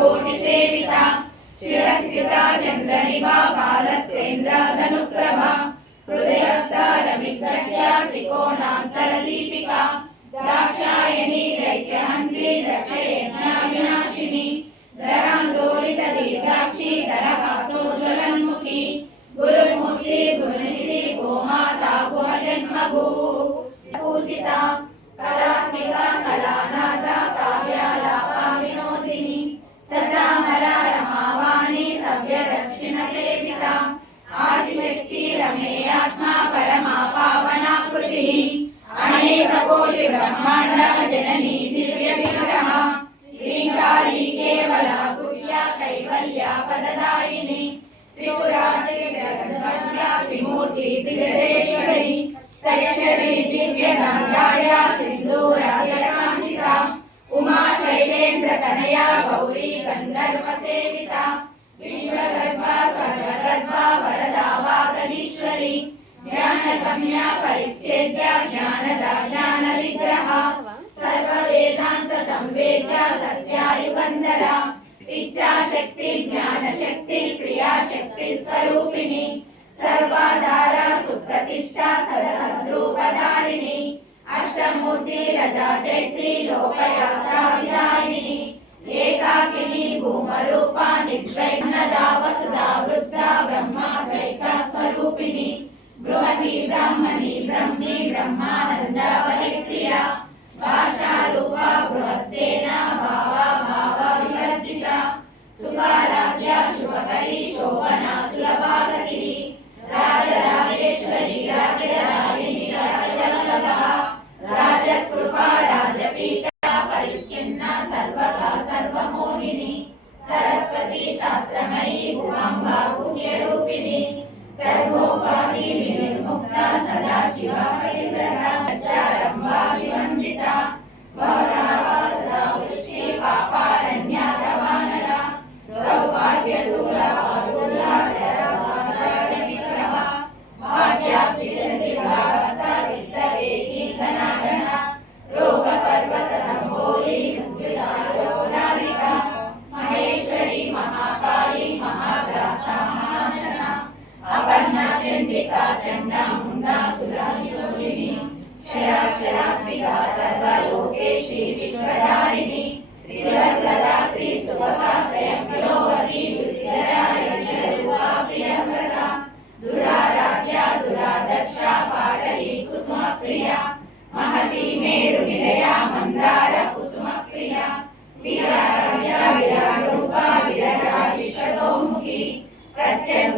कोटि सेविता शिरस्थिता चन्द्रनिभा बालस्तेन्द्रादनुप्रभा हृदयस्तारमिप्रज्ञा त्रिकोणान्तरदीपिका दाक्षायणी दैत्यहन्त्री दक्षयज्ञा विनाशिनी धरान्दोलितदीर्घाक्षी धरहासोज्ज्वलन्मुखी गुरुमूर्ति गुरुनिधि गोमाता गुहजन्मभू पूजिता कलात्मिका कलानाथा काव्यालापा विनोदिनी सचामरा रमावाणी सव्यदक्षिणसेविता आदिशक्ति रमेयात्मा परमा पावनाकृतिः अनेककोटि ब्रह्माण्ड जननी दिव्य विग्रह ह्रीङ्कारी केवला गुह्या कैवल्या पददायिनी त्रिपुरा त्रिमूर्ति सिद्धेश्वरी तक्षरी दिव्य गंगाया सिंधूरातिलकांचिता उमा शैलेन्द्र तनया गौरी गंधर्व सेविता विश्वगर्भा सर्वगर्भा वरदा वागलीश्वरी ज्ञानगम्या परिच्छेद्या ज्ञानदा ज्ञान विग्रह सर्व वेदांत संवेद्या सत्यायुगंधरा इच्छा शक्ति ज्ञान शक्ति क्रिया शक्ति स्वरूपिणी सर्वाधारा सुप्रतिष्ठा सदसद्रूपधारिणी अष्टमूर्ति रजाचैत्री लोकयात्रा विदायिनी एकाकिनी भूमरूपा निर्वैनदा वसुधा वृद्धा ब्रह्माद्वैका स्वरूपिणी बृहती ब्राह्मणी ब्रह्मी ब्रह्मानंद वलिप्रिया भाषा रूपा बृहस्सेना भावा भावा विवर्जिता सुखाराध्या शुभकरी शोभना सुलभागति राजराजेश्वरी राजरागिनी राजवल्लभा राजकृपा राजपीठा परिच्छिन्ना सर्वगा सर्वमोहिनी सरस्वती शास्त्रमयी भुवाम्बा पुण्यरूपिणी सर्वोपाधि विनिर्मुक्ता सदाशिवा परिव्रता चारम्भादिवन्दिता भवदावा सदा वृष्टि पापारण्या रवानरा दौर्भाग्यदूरा वदूला जरावादारविक्रमा भाग्याब्धिचञ्चला चित्तवेगी घनाघना रोगपर्वतदम्भोली मृत्युदायोनालिका महेश्वरी महाकाली महाग्रासा महाशना अपर्णा चण्डिका चण्डामुण्डा सुराहिचोलिनी क्षराक्षरात्मिका सर्वलोकेशी विश्वधारिणी त्रिवर्गदा त्रिसुभगा प्रियंवती दुर्धरा यज्ञरूपा प्रियव्रता दुराराध्या दुरादर्शा पाटली कुसुमप्रिया महती मेरुनिलया मन्दार कुसुमप्रिया वीराराध्या विरारूपा विरजा विश्वतोमुखी प्रत्यंग